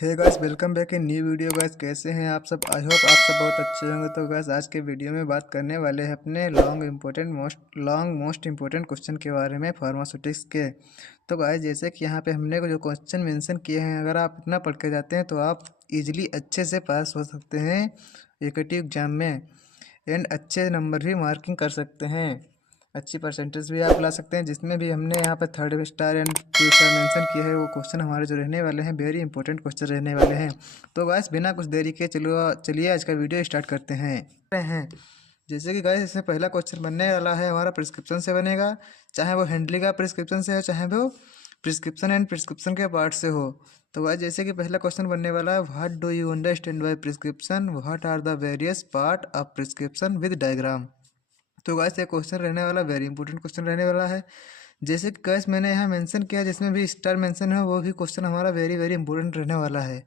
Hey guys, welcome back in new video. Guys, कैसे हैं आप सब? आई होप आप सब बहुत अच्छे होंगे। तो गाइस, आज के वीडियो में बात करने वाले हैं अपने लॉन्ग मोस्ट इम्पोर्टेंट क्वेश्चन के बारे में, फार्मास्यूटिक्स के। तो गाइस, जैसे कि यहाँ पे हमने जो क्वेश्चन मेंशन किए हैं, अगर आप इतना पढ़ के जाते हैं तो आप इजीली अच्छे से पास हो सकते हैं एकेटिव एग्जाम में, एंड अच्छे नंबर भी मार्किंग कर सकते हैं। अच्छी परसेंटेज भी आप ला सकते हैं। जिसमें भी हमने यहाँ पर 3 स्टार एंड 2 स्टार मेंशन किया है, वो क्वेश्चन हमारे जो रहने वाले हैं वेरी इंपॉर्टेंट क्वेश्चन रहने वाले हैं। तो गाइस, बिना कुछ देरी के चलिए आज का वीडियो स्टार्ट करते हैं। जैसे कि गाइस, इसमें पहला क्वेश्चन बनने वाला है हमारा प्रिस्क्रिप्शन से बनेगा। चाहे वो हैंडली का प्रिस्क्रिप्शन से हो, चाहे वो प्रिस्क्रिप्शन एंड प्रिस्क्रिप्शन के पार्ट से हो। तो गाइस, जैसे कि पहला क्वेश्चन बनने वाला है, what do you understand by prescription, what are the various part of prescription with diagram. तो गाइस, ये क्वेश्चन रहने वाला वेरी इंपॉर्टेंट क्वेश्चन रहने वाला है। जैसे कि गाइस, मैंने यहाँ मेंशन किया, जिसमें भी स्टार मेंशन है वो भी क्वेश्चन हमारा वेरी वेरी इंपॉर्टेंट रहने वाला है।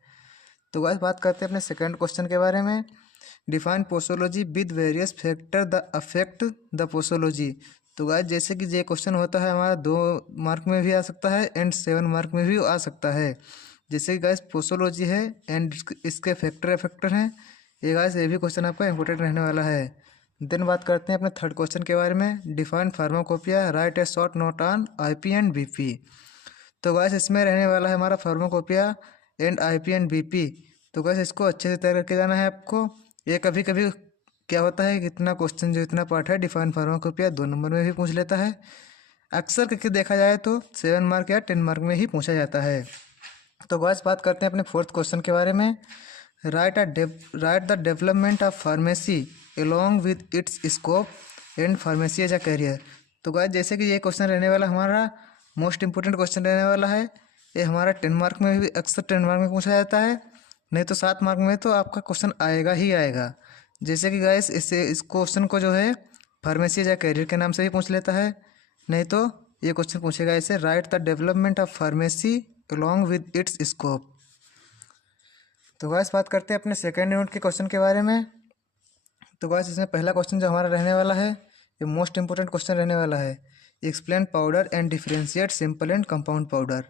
तो गाइस, बात करते हैं अपने सेकंड क्वेश्चन के बारे में। Define posology with various factor the affect the posology. तो गाइस, जैसे कि ये क्वेश्चन होता है हमारा 2 मार्क में भी आ सकता है एंड 7 मार्क में भी आ सकता है। जैसे कि गाइस, पोसोलॉजी है एंड इसके फैक्टर हैं। ये भी क्वेश्चन आपका इंपॉर्टेंट रहने वाला है। देन बात करते हैं अपने थर्ड क्वेश्चन के बारे में। Define pharmacopoeia, right A short note on IP and BP. तो गैस, इसमें रहने वाला है हमारा pharmacopoeia and IP and BP. तो गैस, इसको अच्छे से तैयार करके जाना है आपको। ये कभी कभी क्या होता है कि इतना क्वेश्चन जो इतना पार्ट है डिफाइन फार्माकोपिया 2 नंबर में भी पूछ लेता है। अक्सर करके देखा जाए तो 7 मार्क या 10 मार्क में ही पूछा जाता है। तो गैस, बात करते हैं अपने फोर्थ क्वेश्चन के बारे में। Write the development of pharmacy along with its scope and pharmacy as a career। तो गाइस, जैसे कि ये क्वेश्चन रहने वाला हमारा मोस्ट इंपोर्टेंट क्वेश्चन रहने वाला है। ये हमारा 10 मार्क में भी अक्सर 10 मार्क में पूछा जाता है, नहीं तो 7 मार्क में तो आपका क्वेश्चन आएगा ही आएगा। जैसे कि गाइस, इस क्वेश्चन को जो है फार्मेसी एज a कैरियर के नाम से भी पूछ लेता है, नहीं तो ये क्वेश्चन पूछेगा इसे right the development of pharmacy along with its scope। तो गाइस, बात करते हैं अपने सेकेंड यूनिट के क्वेश्चन के बारे में। तो गाइस, इसमें पहला क्वेश्चन जो हमारा रहने वाला है, ये मोस्ट इंपोर्टेंट क्वेश्चन रहने वाला है। Explain powder and differentiate simple and compound powder.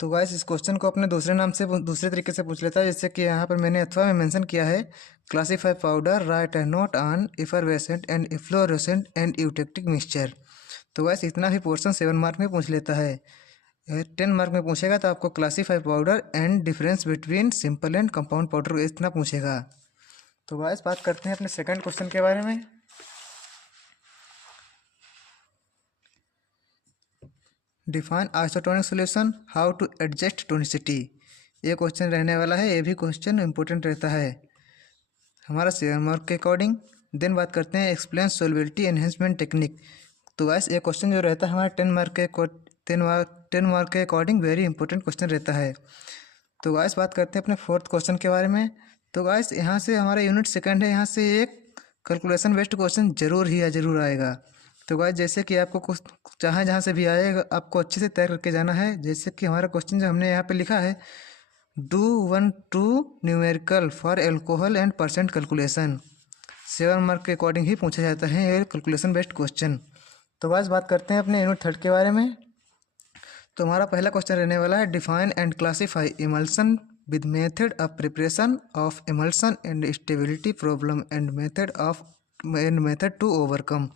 तो गाइस, इस क्वेश्चन को अपने दूसरे नाम से दूसरे तरीके से पूछ लेता है, जैसे कि यहाँ पर मैंने अथवा में मेंशन किया है। Classify powder, write a note on effervescent and efflorescent and eutectic mixture. तो गाइस, इतना भी पोर्शन 7 मार्क में पूछ लेता है। 10 मार्क में पूछेगा तो आपको classify powder and difference between simple and compound powder इतना पूछेगा। तो गाइस, बात करते हैं अपने सेकंड क्वेश्चन के बारे में। Define isotonic solution, how to adjust tonicity. ये क्वेश्चन रहने वाला है, ये भी क्वेश्चन इंपॉर्टेंट रहता है हमारा 7 मार्क के अकॉर्डिंग। देन बात करते हैं एक्सप्लेन सोलबिलिटी एनहेंसमेंट टेक्निक। तो गाइस, ये क्वेश्चन जो रहता है हमारा 10 मार्क के अकॉर्डिंग वेरी इंपॉर्टेंट क्वेश्चन रहता है। तो गाइस, बात करते हैं अपने फोर्थ क्वेश्चन के बारे में। तो गाइस, यहाँ से हमारा यूनिट सेकंड है, यहाँ से एक कैलकुलेशन बेस्ड क्वेश्चन जरूर आएगा। तो गाइस, जैसे कि आपको कुछ चाहे जहाँ से भी आएगा आपको अच्छे से तैयार करके जाना है। जैसे कि हमारा क्वेश्चन जो हमने यहाँ पे लिखा है, do 1 2 numerical for alcohol and percent calculation. 7 mark के अकॉर्डिंग ही पूछा जाता है ये कैलकुलेशन बेस्ड क्वेश्चन। तो गाइस, बात करते हैं अपने यूनिट थर्ड के बारे में। तो हमारा पहला क्वेश्चन रहने वाला है define and classify emulsion with method of preparation of emulsion and stability problem and method to overcome.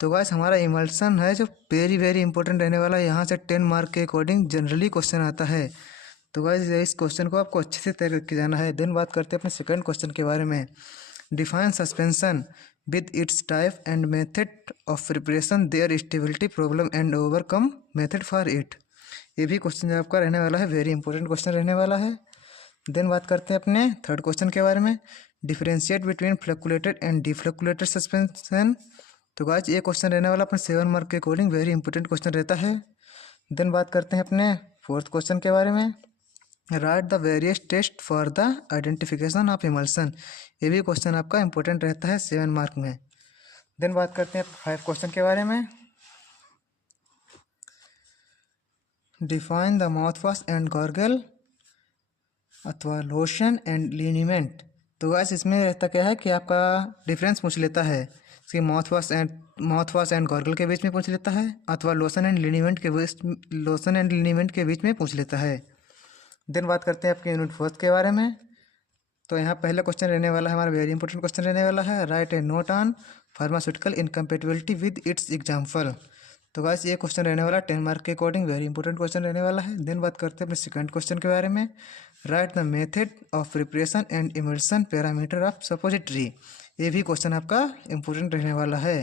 तो गाइस, हमारा इमल्सन है जो वेरी वेरी इंपॉर्टेंट रहने वाला है। यहाँ से 10 मार्क के अकॉर्डिंग जनरली क्वेश्चन आता है। तो गाइस, इस क्वेश्चन को आपको अच्छे से तैयार करके जाना है। देन बात करते हैं अपने सेकंड क्वेश्चन के बारे में। Define suspension with its type and method of preparation there stability problem and overcome method for it. ये भी क्वेश्चन जो आपका रहने वाला है वेरी इंपॉर्टेंट क्वेश्चन रहने वाला है। देन बात करते हैं अपने थर्ड क्वेश्चन के बारे में। Differentiate between flocculated and deflocculated suspension. तो गाइस, ये क्वेश्चन रहने वाला अपने 7 मार्क के अकॉर्डिंग वेरी इंपॉर्टेंट क्वेश्चन रहता है। देन बात करते हैं अपने फोर्थ क्वेश्चन के बारे में। Write the various test for the identification of emulsion. ये भी क्वेश्चन आपका इंपॉर्टेंट रहता है 7 मार्क में। देन बात करते हैं 5 क्वेश्चन के बारे में। Define the mouth wash and gargle अथवा लोशन एंड लिनीमेंट। तो गाइस, इसमें रहता क्या है कि आपका डिफरेंस पूछ लेता है इसके माउथ वॉश एंड गॉर्गल के बीच में पूछ लेता है, अथवा लोशन एंड लिनीमेंट के बीच में पूछ लेता है। देन बात करते हैं आपके यूनिट 4 के बारे में। तो यहाँ पहला क्वेश्चन रहने वाला है हमारा, वेरी इंपॉर्टेंट क्वेश्चन रहने वाला है, right a note on pharmaceutical incompatibility with its example. तो गाइस ये क्वेश्चन रहने वाला 10 मार्क के अकॉर्डिंग वेरी इंपॉर्टेंट क्वेश्चन रहने वाला है। देन बात करते हैं अपने सेकंड क्वेश्चन के बारे में, write the method of preparation and emulsion parameter of suppository. ये भी क्वेश्चन आपका इंपॉर्टेंट रहने वाला है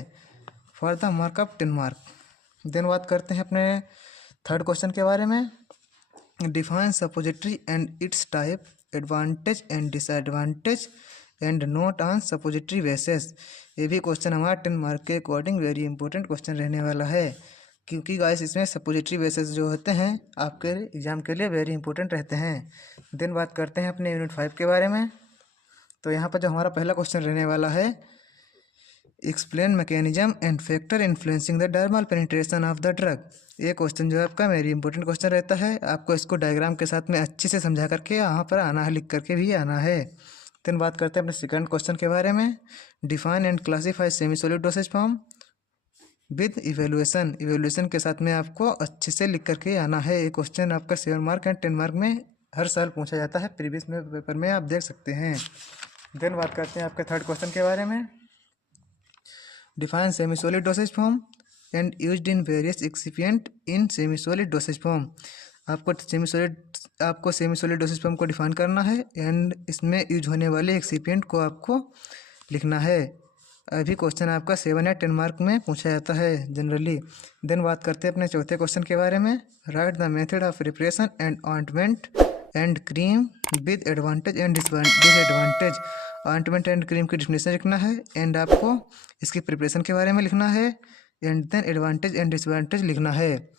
for the mark of 10 mark. Then बात करते हैं अपने थर्ड क्वेश्चन के बारे में, define suppository and its type, advantage and disadvantage and note on suppository basis. ये भी क्वेश्चन हमारा 10 मार्क के अकॉर्डिंग वेरी इंपॉर्टेंट क्वेश्चन रहने वाला है, क्योंकि गाइस इसमें सपोजिटरी बेसिस जो होते हैं आपके एग्जाम के लिए वेरी इंपॉर्टेंट रहते हैं। देन बात करते हैं अपने यूनिट 5 के बारे में। तो यहाँ पर जो हमारा पहला क्वेश्चन रहने वाला है, explain mechanism and factor influencing the dermal penetration of the drug. ये क्वेश्चन जो है आपका वेरी इंपॉर्टेंट क्वेश्चन रहता है, आपको इसको डायग्राम के साथ में अच्छे से समझा करके यहाँ पर आना है, लिख करके भी आना है। देन बात करते हैं अपने सेकंड क्वेश्चन के बारे में, define and classify semi solid dosage form with evaluation. Evaluation के साथ में आपको अच्छे से लिख करके आना है। ये क्वेश्चन आपका 7 मार्क एंड 10 मार्क में हर साल पूछा जाता है, प्रीवियस में पेपर में आप देख सकते हैं। देन बात करते हैं आपके थर्ड क्वेश्चन के बारे में, define semi solid dosage form and used in various excipient in semi solid dosage form. आपको सेमी सॉलिड डोसेज फॉर्म को डिफाइन करना है एंड इसमें यूज होने वाले एक्सिपिएंट को आपको लिखना है। अभी क्वेश्चन आपका 7 या 10 मार्क में पूछा जाता है जनरली। देन बात करते हैं अपने चौथे क्वेश्चन के बारे में, write the method of preparation and ointment and cream with advantage and disadvantage. Ointment and cream की डिफिनेशन लिखना है एंड आपको इसकी प्रिपरेशन के बारे में लिखना है and then advantage and disadvantage लिखना है।